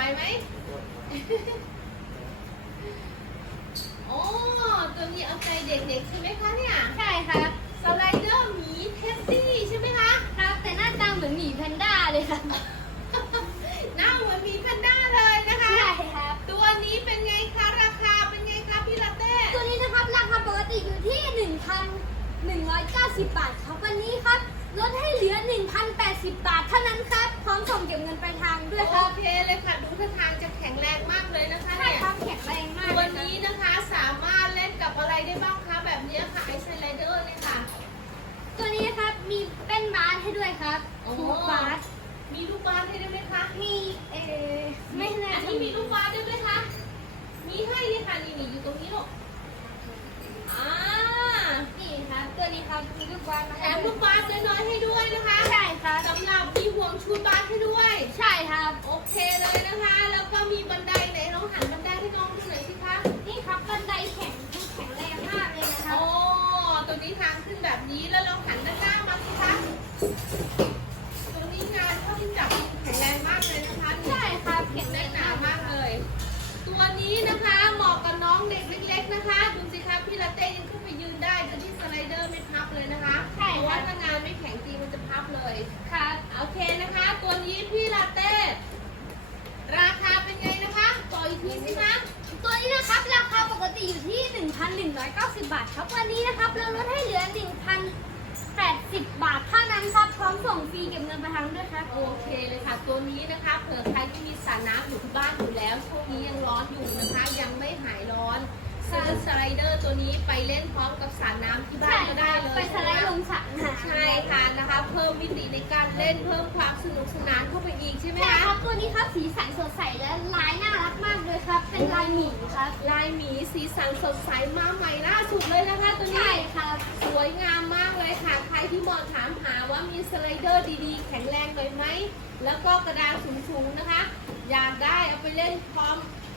ไหมโอ้ตัวนี้เอาใจเด็กๆใช่ไหมคะเนี่ยใช่ครับสไลเดอร์หมีเท็ดดี้ใช่ไหมคะครับแต่หน้าตาเหมือนหมีแพนด้าเลยครับหน้าเหมือนหมีแพนด้าเลยนะคะใช่ครับตัวนี้เป็นไงคะราคาเป็นไงคะพี่ลาเต้ตัวนี้นะครับราคาปกติอยู่ที่ 1,190 บาทครับวันนี้ครับลดให้เหลือ 1,080 บาทเท่านั้นครับพร้อมส่งเก็บเงินปลายทางด้วยคโอรับเคเลยค่ะดูท่าทางจะแข็งแรงมากเลยนะคะใช่เนี่ยครับแข็งแรงมากตัวนี้นะคะสามารถเล่นกับอะไรได้บ้างคะแบบนี้ค่ะไอสไลเดอร์เนี่ยค่ะตัวนี้นะครับมีเป็นบาสให้ด้วยครับโอ้ลูกบาสมีลูกบาสให้ด้วยไหมคะมีไม่แน่อันนี้มีลูกบาสด้วยไหมคะมีให้เลยค่ะนี่อยู่ตรงนี้ลูกอ่านี่ครับตัวนี้ครับมีลูกบาสมาแถให้มลูกบาสน้อยๆให้ด้วยนะคะใช่ครับสำหรับมีห่วงชูบาสให้ด้วยใช่ครับโอเคเลยนะคะ แล้วก็มีบันไดไหนน้องหันบันไดให้น้องดูหน่อยสิคะนี่ครับบันไดแข็งแรงมากเลยนะครับโอ้ตัวนี้ทางขึ้นแบบนี้แล้วลองหันด้านหน้ามาสิคะตัวนี้งานเข้าที่จับแข็งแรงมากเลยนะคะใช่ครับแข็งแรแน่งนหนามากเลย ตัวนี้นะคะเหมาะกับน้องเด็กเล็กๆนะคะดูสิคะพี่ลาเต้ยังขึ้นไปยืนได้โดยที่สไลเดอร์ไม่พับเลยนะคะเพราะว่าถ้างานไม่แข็งจริงมันจะพับเลยครับโอเคนะคะ ตัวนี้พี่ลาเต้ราคาเป็นไงนะคะต่ออีกทีสิคะตัวนี้นะครับราคาปกติอยู่ที่ 1,190 บาทครับวันนี้นะครับเราลดให้เหลือ 1,080 บาทเท่านั้นครับพร้อมส่งฟรีเก็บเงินปลายทางด้วยครับโอเคเลยค่ะ ตัวนี้นะคะเผื่อใครที่มีสระน้ำอยู่ที่บ้านอยู่แล้วช่วงนี้ยังร้อนอยู่นะคะ ยังไม่หายร้อนซื้อสไลเดอร์ตัวนี้ไปเล่นพร้อมกับสระน้ำที่บ้านก็ได้เลยไปสไลด์ลงสระน้ำใช่ค่ะนะคะ เพิ่มมิติในการเล่นเพิ่มความสนุกสนานเข้าไปอีกใช่ไหมใช่คะครับตัวนี้ครับสีสันสดใสและลายน่ารักมากเลยครับ เป็นลายหมีครับลายหมีสีสันสดใสมาใหม่ล่าสุดเลยนะคะตัวนี้ใช่ครับสวยงามมากเลยค่ะ ใครที่มองถามหาว่ามีสไลเดอร์ดีๆ แข็งแรงหน่อยไหม แล้วก็กระดานสูงๆนะคะ อยากได้เอาไปเล่นพร้อม